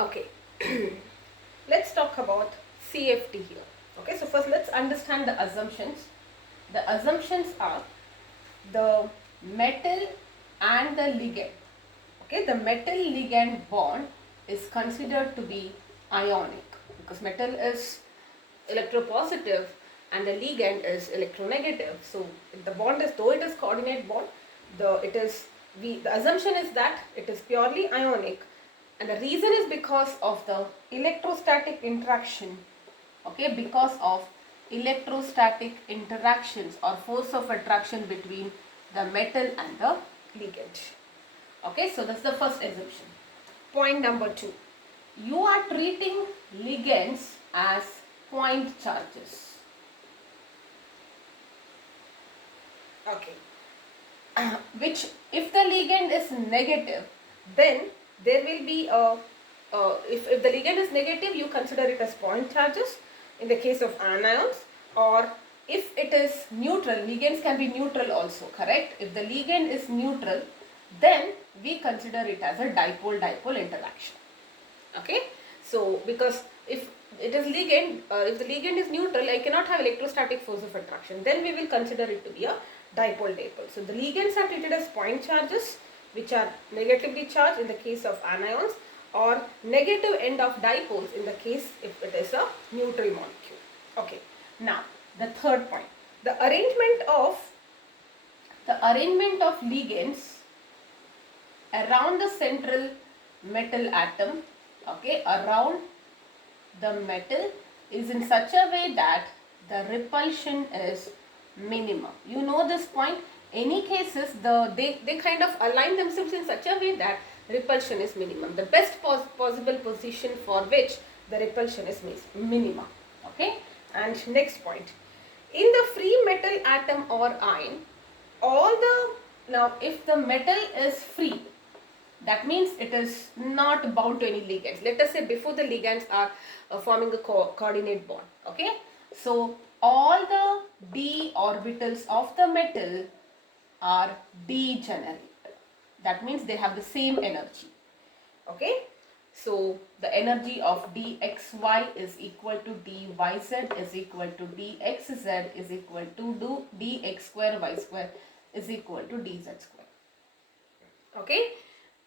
Okay, let's talk about CFT here. Okay, so first let's understand the assumptions. The assumptions are the metal and the ligand. Okay, the metal ligand bond is considered to be ionic because metal is electropositive and the ligand is electronegative. So the bond is, though it is coordinate bond, the assumption is that it is purely ionic, and the reason is because of the electrostatic interaction. Okay, because of electrostatic interactions or force of attraction between the metal and the ligand. Okay, so that's the first assumption. Point number 2, you are treating ligands as point charges. Okay, which if the ligand is negative, then there will be if the ligand is negative, you consider it as point charges in the case of anions, or if it is neutral, ligands can be neutral also, correct? If the ligand is neutral, then we consider it as a dipole-dipole interaction. Okay, so because if it is ligand, if the ligand is neutral, I cannot have electrostatic force of attraction, then we will consider it to be a dipole-dipole. So the ligands are treated as point charges which are negatively charged in the case of anions, or negative end of dipoles in the case if it is a neutral molecule. Okay, now the third point, the arrangement of ligands around the central metal atom, okay, around the metal is in such a way that the repulsion is minimum. You know this point. Any cases, they kind of align themselves in such a way that repulsion is minimum. The best possible position for which the repulsion is minimum. Okay. And next point, in the free metal atom or ion, now if the metal is free, that means it is not bound to any ligands. Let us say before the ligands are forming a coordinate bond. Okay, so all the d orbitals of the metal are degenerate. That means they have the same energy. Okay, so the energy of dxy is equal to dyz is equal to dxz is equal to dx square y square is equal to dz square. Okay,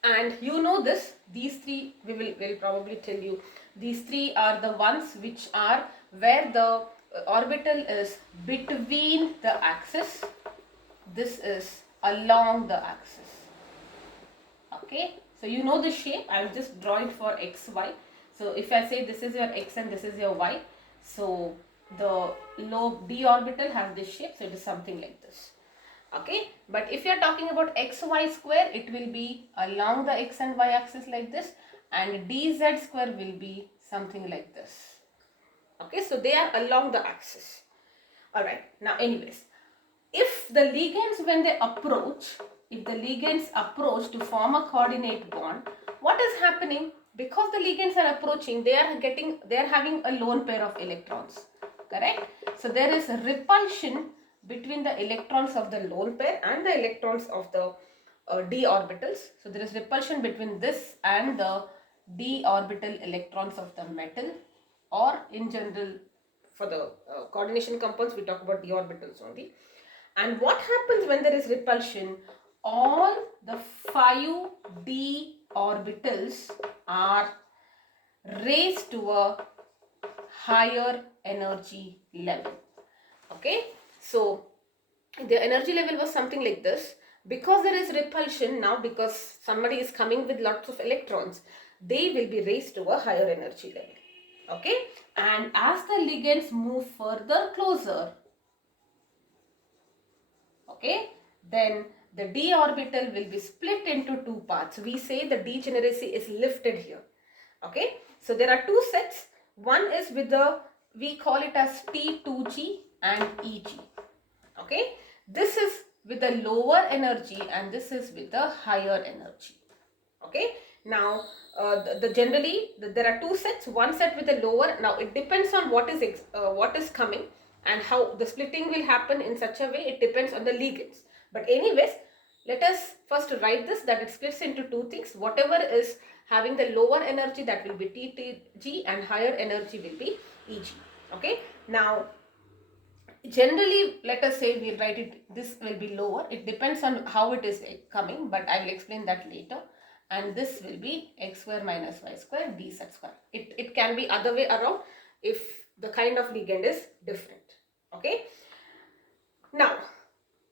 and you know this, these three we will probably tell you, these three are the ones which are where the orbital is between the axis, this is along the axis. Okay, so you know the shape, I will just draw it for xy. So if I say this is your x and this is your y, so the low d orbital has this shape, so it is something like this. Okay, but if you are talking about xy square, it will be along the x and y axis like this, and dz square will be something like this. Okay, so they are along the axis. Alright, now anyways, if the ligands, when they approach, if the ligands approach to form a coordinate bond, what is happening? Because the ligands are approaching, they are having a lone pair of electrons, correct? So there is a repulsion between the electrons of the lone pair and the electrons of the d orbitals. So there is repulsion between this and the d orbital electrons of the metal, or in general for the coordination compounds we talk about d orbitals only. And what happens when there is repulsion? All the 5d orbitals are raised to a higher energy level. Okay, so the energy level was something like this. Because there is repulsion now, because somebody is coming with lots of electrons, they will be raised to a higher energy level. Okay, and as the ligands move further closer, okay, then the d orbital will be split into two parts. We say the degeneracy is lifted here. Okay, so there are two sets. One is with the, we call it as T2G and EG. Okay, this is with the lower energy and this is with the higher energy. Okay, now generally there are two sets. One set with the lower. Now it depends on what is coming and how the splitting will happen in such a way. It depends on the ligands. But anyways, Let us first write this, that it splits into two things. Whatever is having the lower energy, that will be TTG, and higher energy will be EG. Okay. Now generally, let us say we'll write it, this will be lower. It depends on how it is coming, but I will explain that later. And this will be x square minus y square d z square. It can be other way around if the kind of ligand is different. Okay. Now,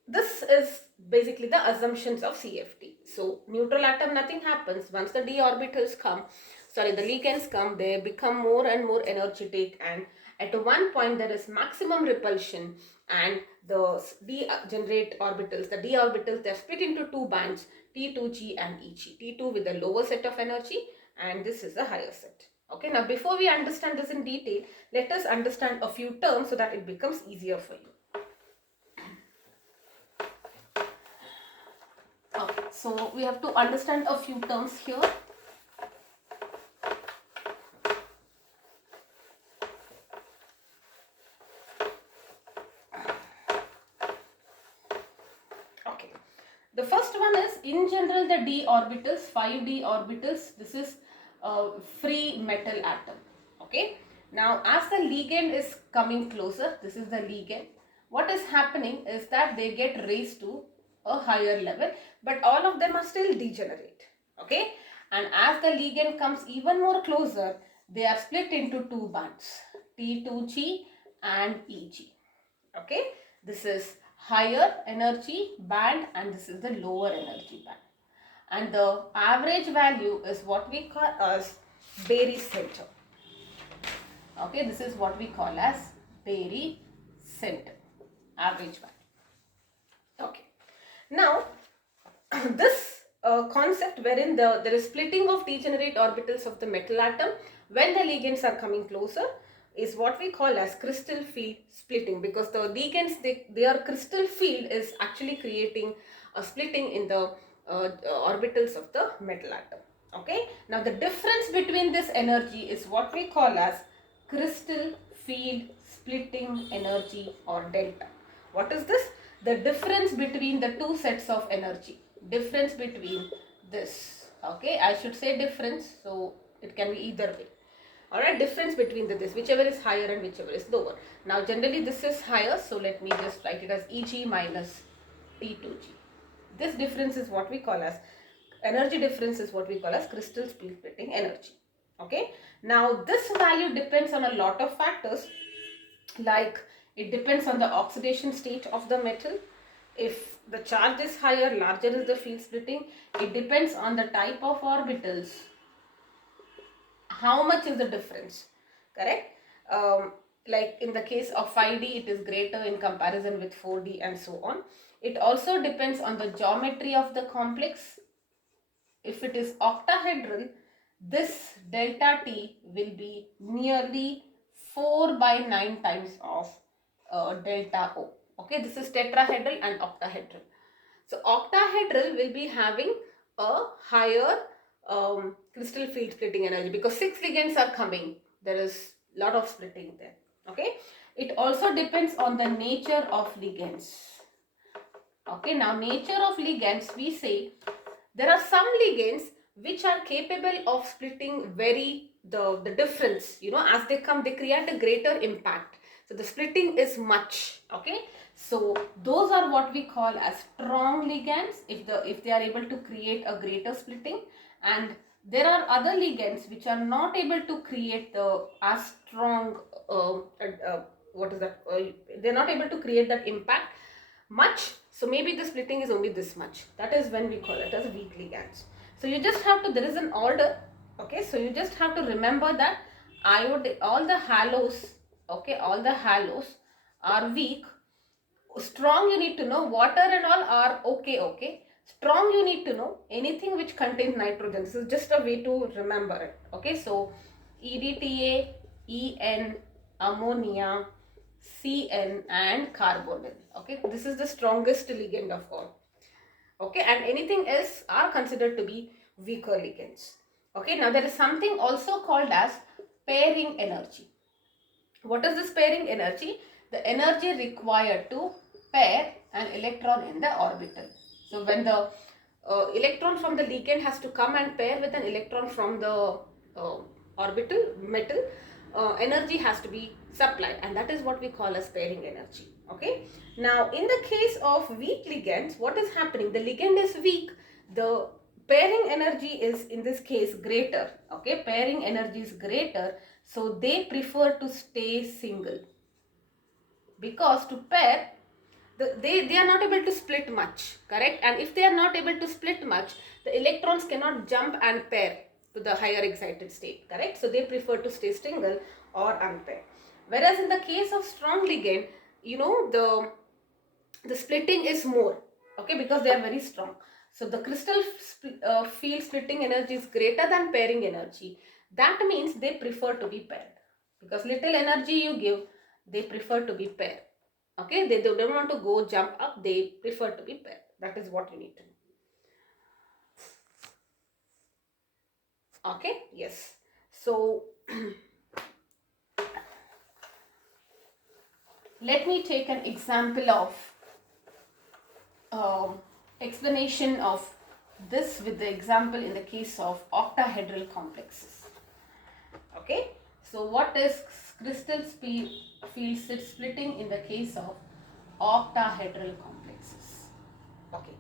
this is basically the assumptions of CFT. So, neutral atom, nothing happens. Once the d orbitals come, sorry, the ligands come, they become more and more energetic, and at one point there is maximum repulsion, and the d generate orbitals. The d orbitals, they are split into two bands, T2G and EG. T2 with the lower set of energy, and this is the higher set. Okay, now before we understand this in detail, let us understand a few terms so that it becomes easier for you. Okay, so we have to understand a few terms here. Okay, the first one is, in general, the d orbitals, 5d orbitals, this is a free metal atom. Okay, now as the ligand is coming closer, this is the ligand, what is happening is that they get raised to a higher level, but all of them are still degenerate. Okay, and as the ligand comes even more closer, they are split into two bands, T2G and EG. Okay, this is higher energy band and this is the lower energy band, and the average value is what we call as Berry center. Okay, this is what we call as Berry center, average value. Okay, now this concept wherein there is splitting of degenerate orbitals of the metal atom when the ligands are coming closer is what we call as crystal field splitting, because the ligands, their crystal field is actually creating a splitting in the orbitals of the metal atom. Okay, now the difference between this energy is what we call as crystal field splitting energy, or delta. What is this? The difference between the two sets of energy. Difference between this. Okay, I should say difference, so it can be either way. Alright, difference between this, whichever is higher and whichever is lower. Now generally this is higher, so let me just write it as Eg minus T2G. This difference is what we call as energy difference, is what we call as crystal field splitting energy. Okay, now this value depends on a lot of factors, like it depends on the oxidation state of the metal. If the charge is higher, larger is the field splitting. It depends on the type of orbitals, how much is the difference, correct? Like in the case of 5D, it is greater in comparison with 4D and so on. It also depends on the geometry of the complex. If it is octahedral, this delta T will be nearly 4 by 9 times of delta O. Okay, this is tetrahedral and octahedral. So octahedral will be having a higher crystal field splitting energy, because 6 ligands are coming. There is a lot of splitting there. Okay, it also depends on the nature of ligands. Okay, now nature of ligands, we say there are some ligands which are capable of splitting the difference, as they come, they create a greater impact. So the splitting is much. Okay, so those are what we call as strong ligands, if they are able to create a greater splitting. And there are other ligands which are not able to create the as strong they're not able to create that impact much. So maybe the splitting is only this much. That is when we call it as weak ligands. So you just have to, there is an order. Okay, so you just have to remember that all the halos, okay, all the halos are weak. Strong, you need to know water and all are okay. Strong, you need to know anything which contains nitrogen. This is just a way to remember it. Okay, so EDTA, EN, ammonia, CN and carbonyl. Okay, this is the strongest ligand of all. Okay, and anything else are considered to be weaker ligands. Okay, now there is something also called as pairing energy. What is this pairing energy? The energy required to pair an electron in the orbital. So when the electron from the ligand has to come and pair with an electron from the orbital metal, energy has to be supplied, and that is what we call as pairing energy. Okay. Now in the case of weak ligands, what is happening? The ligand is weak, the pairing energy is in this case greater. Okay, pairing energy is greater, so they prefer to stay single, because to pair they are not able to split much, correct? And if they are not able to split much, the electrons cannot jump and pair to the higher excited state, correct? So they prefer to stay single or unpaired. Whereas in the case of strong ligand, you know, the splitting is more, okay, because they are very strong. So the crystal field splitting energy is greater than pairing energy. That means they prefer to be paired, because little energy you give, they prefer to be paired. Okay, they don't want to go jump up, they prefer to be paired. That is what you need to know. Okay, yes. So let me take an example of explanation of this with the example in the case of octahedral complexes. Okay, so what is crystal field splitting in the case of octahedral complexes? Okay,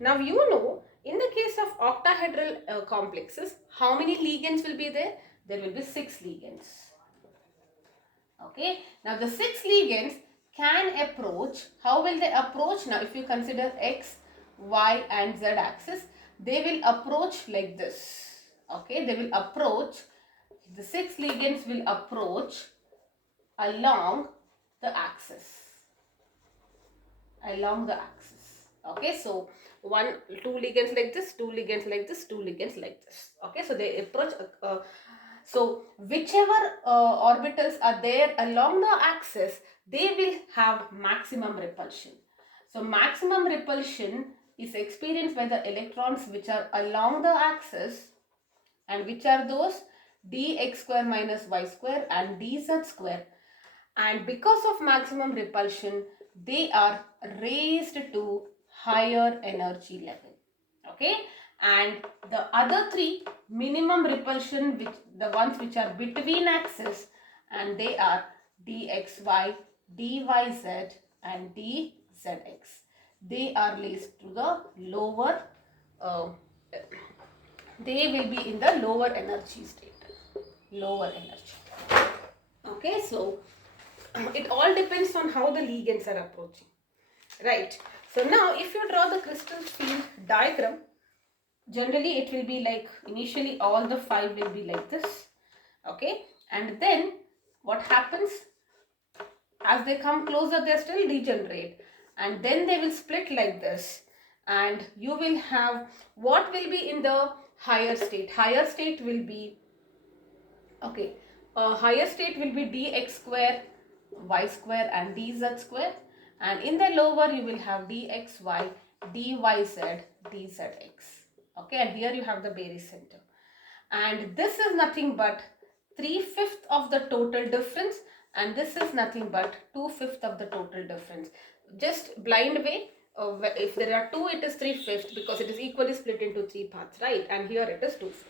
now you know, in the case of octahedral complexes, how many ligands will be there? There will be 6 ligands. Okay, now the 6 ligands can approach. How will they approach? Now if you consider x, y and z axis, they will approach like this. Okay, they will approach, the 6 ligands will approach along the axis. Okay, so 2 ligands like this, 2 ligands like this, 2 ligands like this. Okay, so they approach so whichever orbitals are there along the axis, they will have maximum repulsion. So maximum repulsion is experienced by the electrons which are along the axis, and which are those? Dx square minus y square and dz square. And because of maximum repulsion, they are raised to higher energy level. Okay, and the other 3 minimum repulsion, which the ones which are between axis, and they are dxy, dyz and dzx. They are raised to the lower they will be in the lower energy state, lower energy. Okay, so it all depends on how the ligands are approaching, right? So now if you draw the crystal field diagram, generally it will be like, initially all the 5 will be like this. Okay, and then what happens, as they come closer they still degenerate, and then they will split like this, and you will have, what will be in the higher state? Higher state will be, okay, higher state will be dx square, y square and dz square, and in the lower you will have dxy, dyz, dzx. Okay, and here you have the barycenter, and this is nothing but 3/5 of the total difference, and this is nothing but 2/5 of the total difference. Just blind way, if there are 2, it is 3/5 because it is equally split into 3 parts, right? And here it is 2/5.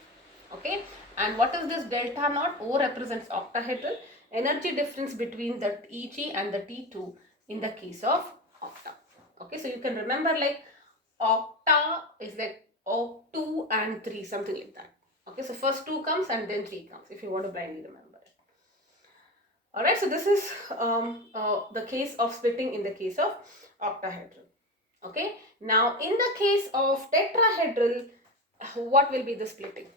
Okay, and what is this delta naught? O represents octahedral, energy difference between the EG and the T2 in the case of octa. Okay, so you can remember like octa is like 2 and 3, something like that. Okay, so first 2 comes and then 3 comes, if you want to blindly remember it. Alright, so this is the case of splitting in the case of octahedral. Okay, now in the case of tetrahedral, what will be the splitting?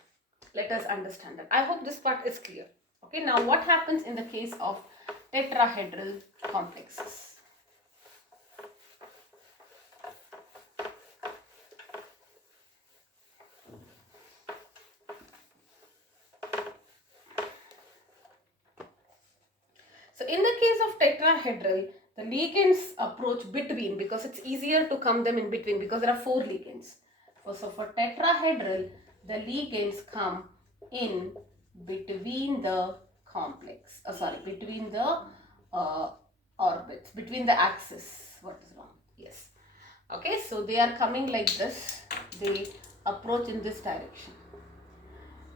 Let us understand that. I hope this part is clear. Okay, now what happens in the case of tetrahedral complexes? So in the case of tetrahedral, the ligands approach between, because it's easier to come them in between, because there are 4 ligands. So for tetrahedral, the ligands come in between the complex, between the orbits, between the axis. What is wrong? Yes. Okay, so they are coming like this. They approach in this direction.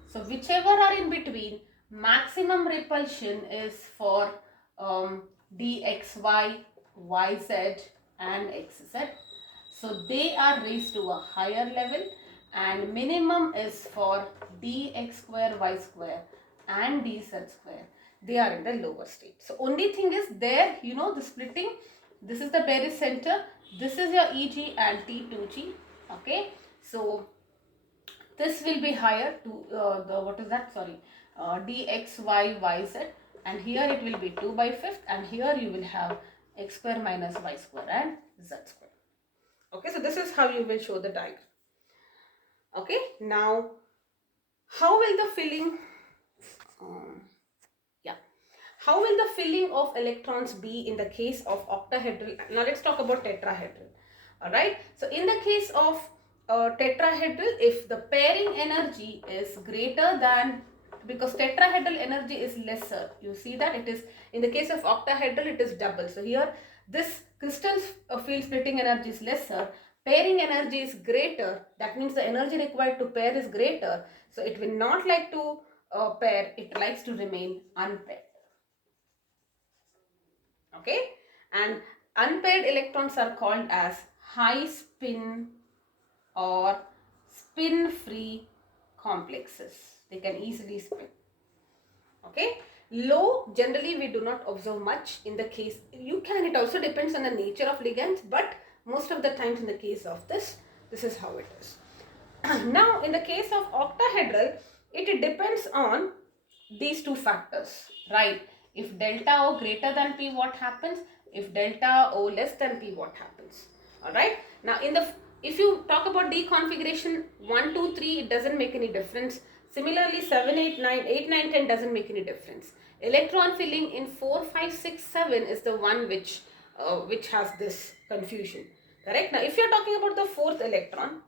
So whichever are in between, maximum repulsion is for dxy, yz and xz. So they are raised to a higher level, and minimum is for dx square, y square and dz square. They are in the lower state. So only thing is there, you know, the splitting. This is the barycenter. This is your Eg and T2G. Okay. So this will be higher to dxy yz, and here it will be 2 by 5th, and here you will have x square minus y square and z square. Okay, so this is how you will show the diagram. Okay, now how will the filling how will the filling of electrons be in the case of octahedral? Now let's talk about tetrahedral. Alright, so in the case of tetrahedral, if the pairing energy is greater than, because tetrahedral energy is lesser, you see that it is, in the case of octahedral it is double. So here this crystal field splitting energy is lesser, pairing energy is greater, that means the energy required to pair is greater, so it will not like to pair, it likes to remain unpaired. Okay, and unpaired electrons are called as high spin or spin free complexes. They can easily spin. Okay, low generally we do not observe much. In the case, you can, it also depends on the nature of ligands, but most of the times in the case of this is how it is. Now in the case of octahedral, it depends on these two factors, right? If delta O greater than P, what happens? If delta O less than P, what happens? Alright, now in the, if you talk about D configuration 1, 2, 3, it doesn't make any difference. Similarly 7, 8, 9, 8, 9, 10 doesn't make any difference. Electron filling in 4, 5, 6, 7 is the one which has this confusion. Correct? Now if you are talking about the fourth electron,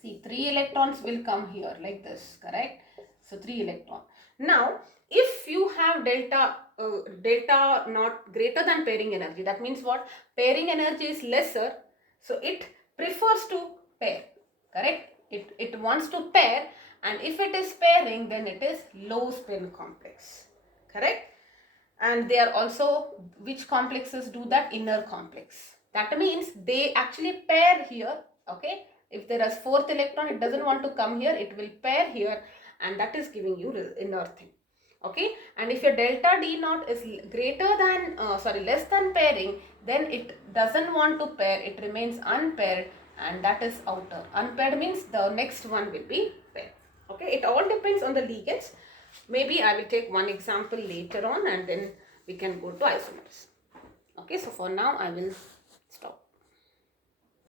see 3 electrons will come here like this, correct? So 3 electron. Now if you have delta not greater than pairing energy, that means what? Pairing energy is lesser, so it prefers to pair, correct? It wants to pair, and if it is pairing, then it is low spin complex, correct? And they are also, which complexes do that? Inner complex. That means they actually pair here, okay? If there is fourth electron, it doesn't want to come here, it will pair here, and that is giving you inner thing. Okay, and if your delta D naught is greater than less than pairing, then it doesn't want to pair, it remains unpaired, and that is outer. Unpaired means the next one will be paired. Okay, it all depends on the ligands. Maybe I will take one example later on, and then we can go to isomers. Okay, so for now I will